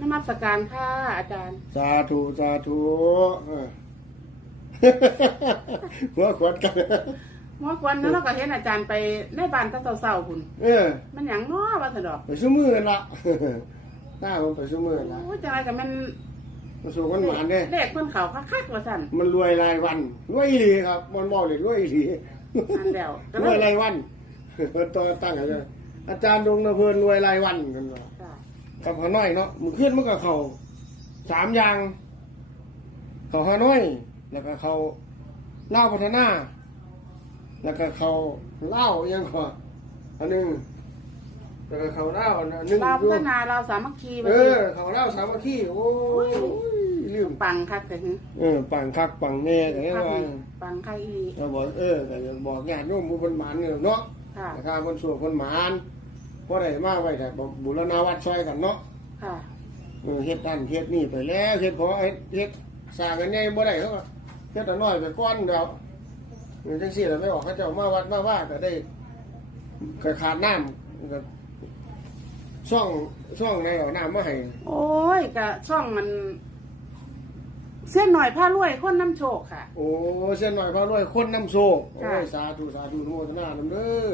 นมัสการค่ะอาจารย์ สาธุสาธุเออ หัวขวดกัน เมื่อวันนั้นเราก็เห็นอาจารย์ไปในบ้านแตะเศร้าๆคุณเออ มันหยังน้อว่าสะดอกไปซุ้มือละ หน้าผมไปซุ้มือละโอ้ยจังไรก็มันมาสู่กันหมานเด้เลขเพิ่นเขาคักๆว่าสั่นมันรวยรายวันรวยอีหลีครับมันบอกเลยรวยอีหลีอันเดียวก็รเลวยยรายวันเพิ่นตัวตั้งอะไรอาจารย์ดงนะเพิ่นรวยรายวันกันว่าค่ะ กับฮานอยเนาะมือขึ้นมันก็เขาสามอย่าง เขาฮานอย แล้วก็เขาเล่าวพัฒนา แล้วก็เขาเล่าวยังขออันหนึงแล้วก็เขาเล่าวอันหนึงเราอยู่พัฒนาเราสามัคคีเออ เขาเล่าวสามัคคีโอ้ยลืมปังคักแต่หึเออปังคักปังแน่แต่คักว่านี่ปังคักอีหลีเราบอกเออแต่บอกญาติโยมผู้คนหมานเนี่ยเนาะค่ะถ้าคนสวคนหมาน เพราะได้มาไว้แต่บอกบุรณาวัดช่วยกันเนาะค่ะเออเฮ็ดนั่นเฮ็ดนี่ไปแล้วเฮ็ดพอเฮ็ดเฮ็ดสร้างกันใหญ่บ่ได้เขาก็เฮ็ดแต่น้อยไปก่อนเดียวเออจังซี่แล้วไม่ออกเขาเจ้ามาวัดมาว่าก็ได้ก็ขาดน้ำก็ช่องช่องในเอาน้ำมาให้โอ้ยก็ช่องมัน เส้นหน่อยผ้ารวยคนน้ำโชคค่ะ โอ้เส้นหน่อยพระรวยคนน้ำโชคโอ้ค่ะยสาธุสาธุอนุโมทนานำเด้อ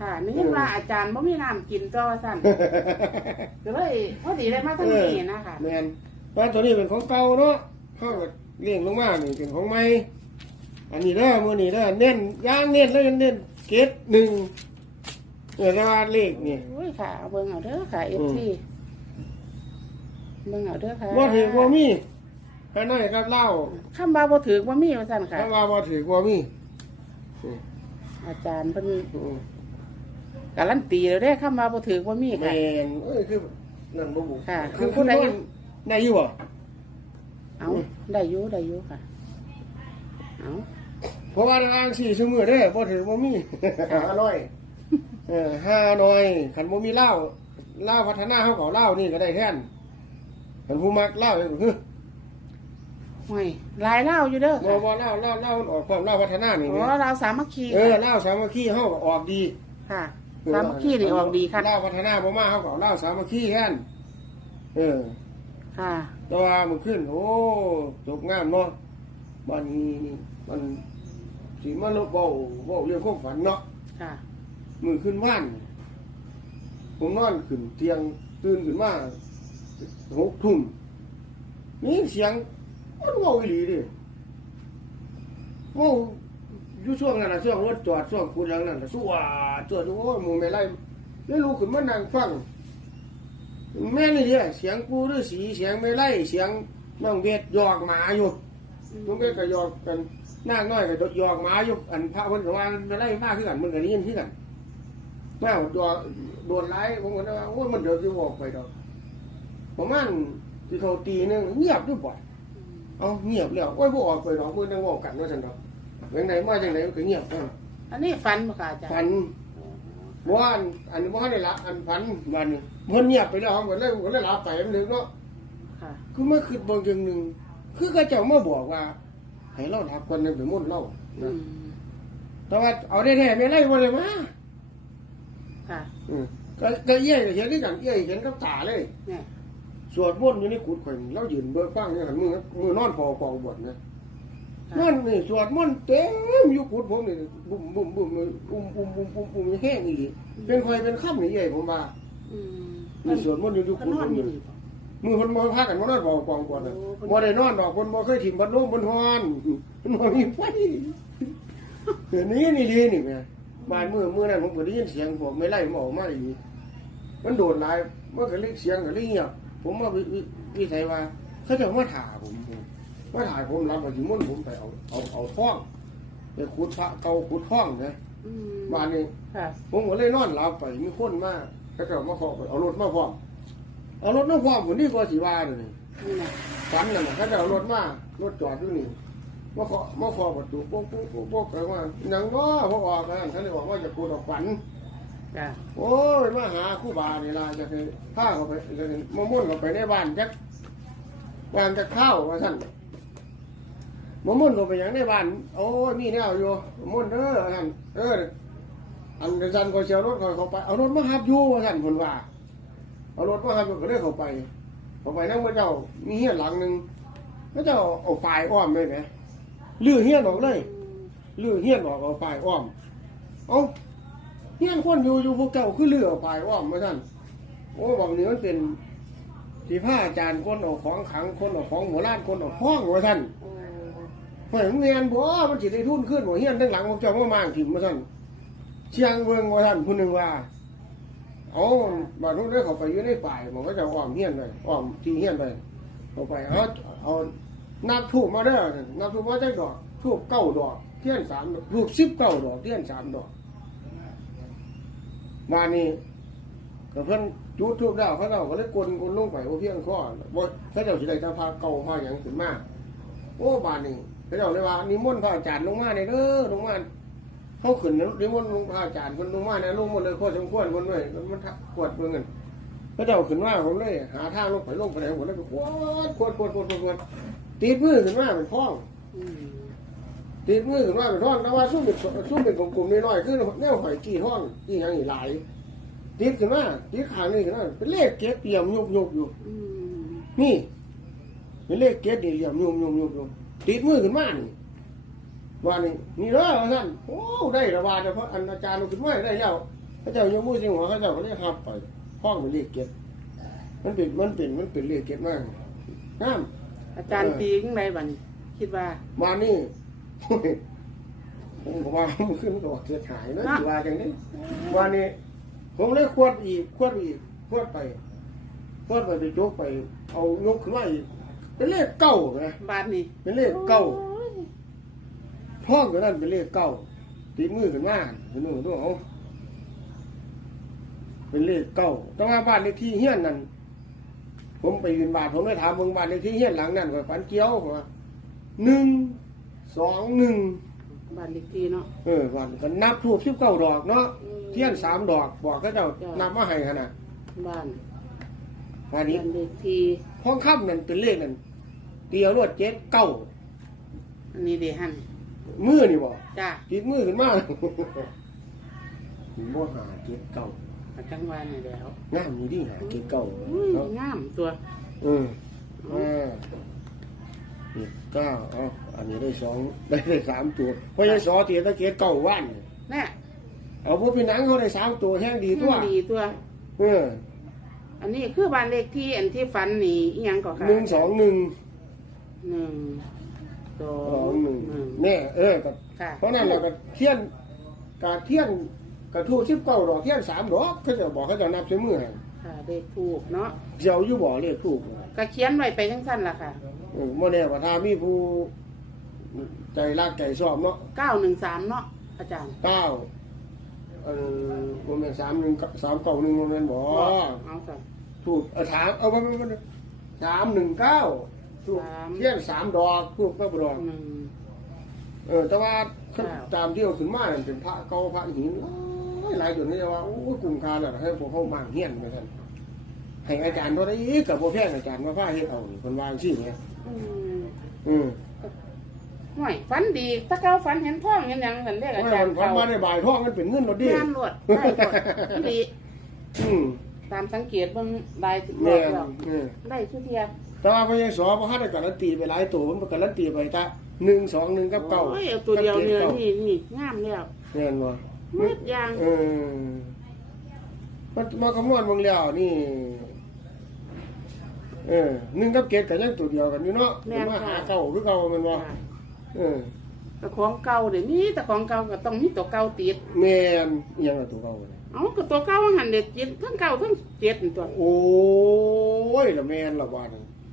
ค่ะนี่ว่าอาจารย์บ่มีน้ำกินจ้อว่าสั่นก็เลยพอดีได้มาทั้งนี้นะคะแม่นว่าตัวนี้เป็นของเก่าเนาะเขาก็เลี้ยงลงมานี่เป็นของใหม่อันนี้เด้อมื้อนี้เด้อเน้นย่างเน้นแล้วยังเน้นเกตหนึ่งเออแต่ว่าเลขนี่โอ้ยค่ะเอาเบิ่งเอาเด้อค่ะเออืฟมซีเบิ่งเอาเด้อค่ะบ่ถือบ่มีข้าน้อยกับเหล้าคำว่าบ่ถือบ่มีว่าซั่นค่ะถ้าว่าบ่ถือบ่มีอืมอาจารย์เพิ่นอืม การันตีแล้วเด้คำว่าบ่ถือบ่มีแม่ค่ะ นเอ้ยคือนั่นบ่บุค่ะคือผู้คือใดว่าได้อยู่บ่เอาได้อยู่ได้อยู่ค่ะ เอาเพราะว่าอ้างสี่ชั่วโมงเด้อบ่ถือบ่มีห้าน้อยเออห้าน้อยคันบ่มีเหล้าเหล้าพัฒนาเฮาก็เอาเหล้านี่ก็ได้แทนคันผู้มักเหล้าเอ้ยคือห่วยหลายเล่าอยู่เด้อบ่ค่ะบ่เหล้าเหล้าเหล้ามันออกความเหล้าพัฒนานี่อ๋แหอมเราสามัคคีเออค่ะเหล้าสามัคคีเฮาก็ออกดี ค่ะ สามัคคีนี่ออกดีค่ะเหล้าพัฒนาบ่มาเฮาก็เอาเหล้าสามัคคีแทนเออ ค่ะ แต่ว่ามันขึ้น โอ้จบงามเนาะบัดนี้มันสิมาลบเว้าเว้าเรื่องความฝันเนาะค่ะ มือขึ้นว่านผมนอนขึ้นเตียงตื่นขึ้นมาหกทุ่มนี่เสียงมันเว้าอีหลีดิเว้า อยู่ช่วงนั้นนะช่วงรถจอดช่วงคุณยังนั่นน่ะสู้ว่าจอดโอ้ยหมูไม่ไล่ไม่รู้ขึ้นมานั่งฟังแม่นี่เดียเสียงปูฤาษีเสียงไม่ไล่เสียงน้องเวทหยอกหมาอยู่น้องเวทก็หยอกกันนางน้อยก็หยอกหมาอยู่อันพระเพิ่นก็ว่าไม่ไล่มากขึ้นกันมันก็ได้ยินขึ้นกันมาโดนโดนไล่ผมก็ว่าโอ้ยมันเดือดที่บอกไปดอกประมาณที่เขาตีนึงเงียบด้วยบ่อยเอาเงียบแล้วโอ้ยบ่ออกไปดอกมือนั่งบอกกันว่าฉันดอก เรื่องไหนมาจังไหนก็เงียบกันอันนี้ฟันบ่ค่ะอาจารย์ฝันบ่อันอันนี้บ่ได้ละอันฝันวันนี้เพิ่นเงียบไปแล้วผมก็เลยผมก็เลยลาไปมันนึงเนาะค่ะคือเมื่อคืนบางจังหนึงคือเขาเจ้ามาบอกว่า ให้เรารับคนนึงไปมุ่นเราอืนะมแต่ว่าเอาได้แท้ไม่ไล่บ่ได้มาค่ะอืมก็ก็เอี้ยก็เห็นด้วยกันเอี้ยเห็นกับตาเลย เนี่ยสวดมนต์อยู่ในกุฏิข่อยนี่เรายืนเบิกฟังอยู่หันมือมือนอนพอกองบวชนะ นอนนี่สวดมนต์เต็มอยู่กุดผมนี่บุ้มบุ้มบุ้มบุ้มบุ้มบุ้มบุ้มอุ้มแห้งอีหเป็นคอยเป็นข้ามนี่ใหญ่ผมมานี่สวดมนต์อยู่กุดผมนี่มือคนมอพากันมันอนบอกกองก่อนเลยมอได้นอนดอกบนมอเคยถิ่มบรรลุบนฮอนมันมอมีไฟเดี๋ยวนี้นี่ดีนี่ไงบ้านมือมือนั้นผมก็ได้ยินเสียงผมไม่ไล่หมอมาอีกมันโดดหลายมันก็เรียกเสียงก็เรียกเงียบผมว่าวิสัยว่าเขาจะมาถ่าผม มาถ่ายผมรับมาสิมุ่นต์ผมไปเอาเอาเอาท่องไปขุดพระเก่าขุดท่องนะอืมบ้านนี้ ค่ะ ผมก็เลยนอนหลับไปมีคนมาเขาจะมาขอไปเอารถมาพร้อมเอารถมาพร้อมผมนี่ก็สิว่าเลยนี่นี่นะฝันนั่นน่ะเขาจะเอารถมารถจอดอยู่นี่มาขอมาขอประตูโป๊กโป๊กโป๊กโป๊กกันว่าหนังน้อพอออกกันเขาเลยบอกว่าจะกูดออกฝัน จ้ะโอ้ยมาหาครู่บานี่ล่ะจะไปพาเขาไปจะมามุ่นเขาไปในบ้านจักบ้านจะเข้าว่าสั่น มมุ่นเขาไปอย่างในบ้าน โอ้ยมีแนวอยู่มุ่นเด้อว่านเอออันสั่นก็เชียวรถเขาเขาไปเอารถมาหับอยู่ว่านคนว่า เอารถมาหับอยู่ก็เลยเขาไป เขาไปนั่งพระเจ้ามีเฮียนหลังหนึ่งพระเจ้าเอาปลายอ้อมเลยไหมลื้อเฮียนออกเลยลื้อเฮียนออกเอาปลายอ้อม เอาเฮียนคนอยู่อยู่พวกเจ้าคือลื้อเอาปลายอ้อมมาท่านโอ้บางนี้มันเป็นที่ผ้าอาจารย์คนเอาของขังคนเอาของหัวล้านคนเอาห้องมาท่าน โอ้เฮ้ยมันเงียนบ่มันสิได้ทุนขึ้นบ่เฮียนทั้งหลังพวกเจ้ามามาถิ่มมาท่านเชียงเวิงว่าท่านผู้หนึ่งว่าเอาบาดนู้นได้เขาไปอยู่ในป่ายมันก็จะอ้อมเฮียนไปอ้อมทีเฮียนไปเอาไปเอาเอานับทูบมาเด้อนับทูบมาจักดอกทูบเก้าดอกเทียนสามดอกสิบเก้าดอกเทียนสามดอกมานี่ก็เพิ่นจุดทูบแล้วเขาเจ้าก็เลยกลนกลนลงไปโอเพียงข้อบ่เขาเจ้าสิได้จะพาเก่าพาหยังขึ้นมาโอ้บานนี้ เขาเจ้าเลยว่านิมนต์พระอาจารย์ลงมาในเด้อลงมาเขาขึ้นนิมนต์ลงพระอาจารย์คนลงมาเนะลงหมดเลยพอสมควรคนด้วยมันขวดเบิ่งกันพระเจ้าขึ้นมาผมเลย หาทางลงไปลงไปไหนผมเลยไปขวดขวดขวดขวดขวดขวดตีมือขึ้นมาเป็นพ้องตีมือขึ้นมาเป็นท้องแต่ว่าซุ่มเป็นซุ่มเป็นกลุ่มๆน้อยๆคือแนวหอยกี่ท้องกี่ย่างอีหลายตีขึ้นมาตีขางนี่ขึ้นมาเป็นเลขเก็ดเหลี่ยมยุบยุบอยู่นี่เป็นเลขเก็ดนี่เหลี่ยมยุบยุบยุบยู่ ตีดมือขึ้นมานี่ว่านี่นี่เด้อท่านโอ้ได้ระบาดเพราะอันอาจารย์เอาขึ้นมาได้แล้วพระเจ้ายกมือสิหัวพระเจ้าก็เลยหับไปห้องเป็นเลขเก็ดมันเป็นมันเป็นมันเป็นเลขเก็ดมากงามอาจารย์ตีจังไดบัดนี้คิดว่ามานี่ผมก็ว่ามันขึ้นก็เสียหายนะที่ว่าอย่างนี้ว่านี่ผมเลยควดอีกควดอีกควดไปควดไปไปยกไป เอายกขึ้นมาอีก เป็นเลขเก้านะบาดนี้เป็นเลขเก้าโอ้ยห้องก็นั่นเป็นเลขเก้าตีมือขึ้นมาเป็นนู่นนู่นเอาเป็นเลขเก้าแต่ว่าบ้านเลขที่เฮี้ยนนั่นผมไปยืนบาทผมได้ถามเมืองบ้านเลขที่เฮี้ยนหลังนั่นก็ฝันเกี้ยวว่าหนึ่งสองหนึ่งบาดเลขที่เนาะเออวันก็นับทูบสิบเก้าดอกเนาะอืมเทียนสามดอกบอกเขาเจ้าจ้ะนับมาให้ขนาดบ้านอันนี้บาดเลขที่ห้องค่ำนั่นเป็นเลขนั่น เตียวรวดเจ็ดเก้าอันนี้เด้หั่นมือนี่บอกจ้าติดมือขึ้นมาบ่หาเจ็ดเก้าอาจังหวะนี่แล้วงามอยู่ที่หาเจ็ดเก้าอุ้ยเนาะงามตัวเอออ่าเจ็ดเก้าเอ๋ออันนี้ได้สองได้ได้สามตัวเพราะยังสอเตียตะเกียบเก้าวันแน่เอาพวกพี่หนังเขาได้สามตัวแห้งดีตัวดีตัว เอออันนี้คือบ้านเลขที่อันที่ฝันนี่อีหยังก็ค่ะหนึ่งสองหนึ่ง หนึ่งสอสองงหนึ่งหนึ่ง เนี่ยเออกับค่ะ เพราะนั่นเราก็เทียนกาเทียนกระทู้สิบเก้าดอกเทียนสามดอกเขาจะบอกเขาจะนับใช้มือให้ค่ะเลขถูกเนาะเจียวอยู่บ่อเลขถูกก็เขียนไว้ไปจังสั้นล่ะค่ะเออโมเน่ว่าถ้ามีผู้ใจรักใจชอบเนาะเก้าหนึ่งสามเนาะอาจารย์เก้าเออโมเมนสามหนึ่งสามเก้าหนึ่งโมเมนบ่เอาค่ะถูกเออถามเอาไปไปไปสามหนึ่งเก้า ถูกสาม เทียนสามดอกถูกก็บ่ดอกหนึ่ง เออ แต่ว่าเก้าตามที่เราขึ้นมานั่นเป็นพระเก่าพระหินหลายหลายจุดนี่ว่าโอ้ยกลุ่มคาน่ะให้พวกเขามางเฮียนไปกันให้อาจารย์ตัวได้อีกกับพวกแพทย์อาจารย์มาพาเฮ็ดเอานี่คนวางซี่เนี่ยอืมอืมห่วยฝันดีถ้าเก้าฝันเห็นพ่องเห็นหยังสันเรียกอาโอ้ยจารมันย์พันเขามาในบ่ายท้องมันเป็นเงินรถดิ งานรวดได้รวดดีอืมตามสังเกตเบิ่งได้รแม่วดนแล้วเออได้ชุดเทีย แต่ว่าพระเยซูพระฮัทได้การันตีไปหลายตัวมันการันตีไปตะหนึ่งสองหนึ่งกับเก้าโอ้ยเอาตัวเดียวกับเนี่ยจ็ก้านี่นี่งามแล้วแม่นบ่มืดยางเออมันมาคำนวณเบางแล้วนี่ เออหนึ่งกับเกตกับยังตัวเดียวกันอยู่เนาะมันมาหาเก้าคือเก่าแมันบ่ค่ะเออแต่ของเก่าเดี๋ยวนี้แต่ของเก่าก็ต้องมีตัวเก่าติดแม่นอิหยังละตัวเก่าเนี่ยเอาก็ตัวเก่าว่าหันเด็ดเจ็ดทั้งเก่าทั้งเจ็ดนี่ตัว โอ้ยละแม่นละบา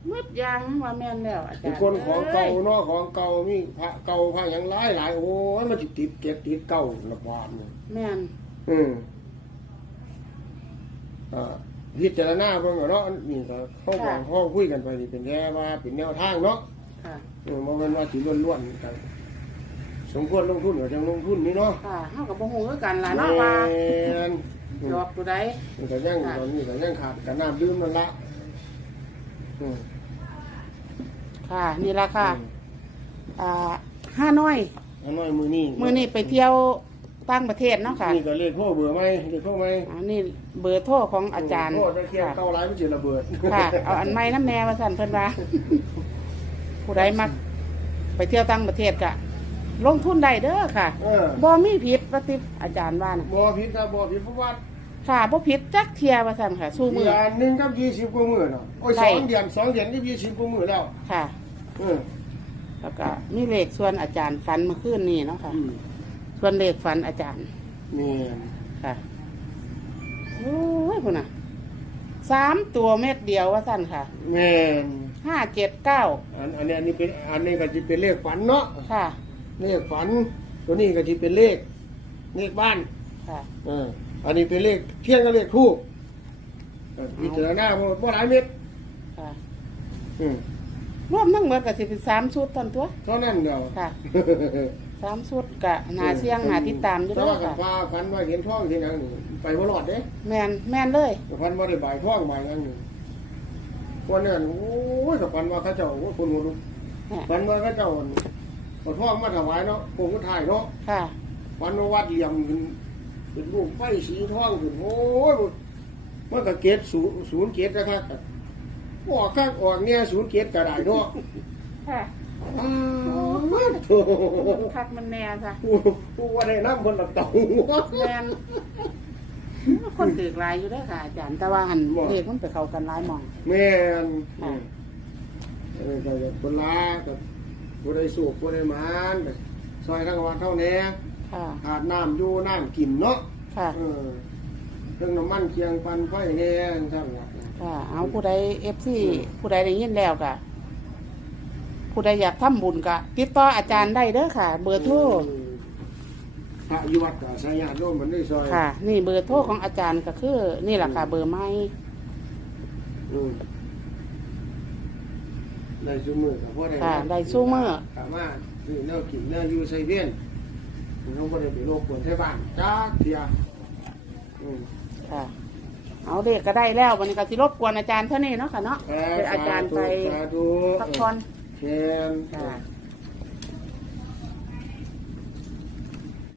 ดนี้มืดยางว่าแม่นแล้วอาจารเป็นย์คนของเก่าอ้ยเนาะของเก่ามีพระเก่าพระหยังหลายหลายโอ้ยมันสิติดเกตติดเก่าละบาดเนี่ยแม่นอืมอ่าพิจารณาเบิ่งเอาเนาะนี่ก็เข้าบอกเข้าคุยกันไปนี่เป็นแค่ว่าเป็นแนวทางเนาะ ค่ะเออบ่แม่นว่าสิล้วนๆกันสมควรลงทุนก็จังลงทุนนี่เนาะค่ะเฮากับบ่ฮู้คือกันล่ะเนาะว่าแม่นดอกตัวใดมันก็ยังตอนนี้ก็ยังขาดกันน้ำดื่มนั่นละอื มค่ะ นี่ล่ะค่ะ อ่าห้าน้อย อันน้อยมือนี้มื้อนี้ไปเที่ยวต่างประเทศเนาะค่ะนี่ก็เลขโทรเบื่อไหมเลขโทรไหมอันนี้เบอร์โทรของอาจารย์โทรจะเคลียร์ค่ะเก้าร้ายไม่เจ็ระเบิดค่ะเอาอันใหม่น้ำแน่มาสั่นเพิ่นว่า ผู้ใดมักไปเที่ยวต่างประเทศกะ ลงทุนได้เด้อค่ะเออบ่มีผิดว่าติอาจารย์ว่านะบ่ผิดนะบ่ผิดเพราะว่า ค่ะบ่ผิดจักเทียว่าสั่นค่ะสู้มืเดืออนหนึ่งกับยี่สิบกว่ามื้อเนาะโอ้ยได้สองเดือนสองเดือนก็ยี่สิบกว่ามื้อแล้วค่ะ เออแล้วก็มีเลขส่วนอาจารย์ฟันเมื่อคืนนี้เนาะค่ะ อืมส่วนเลขฟันอาจารย์นี่ค่ะโอ้ยคุณน่ะสามตัวเม็ดเดียวว่าสั่นค่ะแม่นห้าเจ็ดเก้าอันอันนี้อันนี้เป็นอันนี้ก็จะเป็นเลขฝันเนาะค่ะเลขฝัน ตัวนี้ก็จะเป็นเลขเลขบ้านค่ะ เออ อันนี้เป็นเลขเที่ยงกับเลขคู่เออพิจารณาบ่บ่หลายเม็ดค่ะอืมรวมทั้งหมดก็สิเป็นสามชุดตอนตัวเท่านั้นเดียวค่ะสามชุดกะหนาเสียงหนาติดตามอยู่แต่เด้ว่าอกันค่ะฟ้าฝันว่าเห็นท้องที่นั่นนี่ไปบ่รอดเด้แมนแมนเลยฝันว่าได้ใบายท้องใบายนั่นนี่วันนั้นโอ้ยกับฝันว่าเขาเจ้าโอ้ยคนหัวลุกเนี่ยฝันว่าเขาเจ้าเอาท้องมาถวายเนาะผมก็ถ่ายเนาะค่ะฝันว่าวัดเหลี่ยมขึ้น เป็นรูปไฟสีทองขึ้นโอ้ยมันก็เกตศูนย์ศูนย์เกตนะครับออกข้างออกเนี่ยศูนย์เกตก็ได้เนาะค่ะอ้าวโธ่คักมันแน่ค่ะกูกูว่าได้น้ำบนหลับเต่าแมนคนถือลายอยู่เด้อค่ะอาจารย์แต่ว่าหันเลขมันไปเข้ากันหลายหมองแม่นค่ะเออก็จะคนลากับผู้ใดสูบผู้ใดหมานก็ซอยทั้งวันเท่าแน่ ค่ะ ขาดน้ำอยู่น้ำกินเนาะค่ะ เออเครื่องน้ำมันเคียงปันไฟแน่ทั้งนั้นค่ะ เอาผู้ใดเอฟซีผู้ใดได้ยินแล้วกะผู้ใดอยากทำบุญกะติดต่ออาจารย์ได้เด้อค่ะ เบอร์โทรพระอยู่วัดกับสายญาติโยมมันได้ซอยค่ะ นี่เบอร์โทรของอาจารย์ก็คือ นี่แหละค่ะ เบอร์ไม้อืมได้ซูมือกับพ่อได้ค่ะได้สู้มือสามารถซื้อแนวกินแนวอยู่ใส่เวียน เราก็ได้ไปโลกปวดที่บ้านจ้าเทียอืม ค่ะ เอาเด็กก็ได้แล้ววันนี้ก็สิรบกวนอาจารย์เท่านี้เนาะค่ะเนาะเดี๋ยวอาจารย์ไปสาธุพักผ่อนแทนค่ะ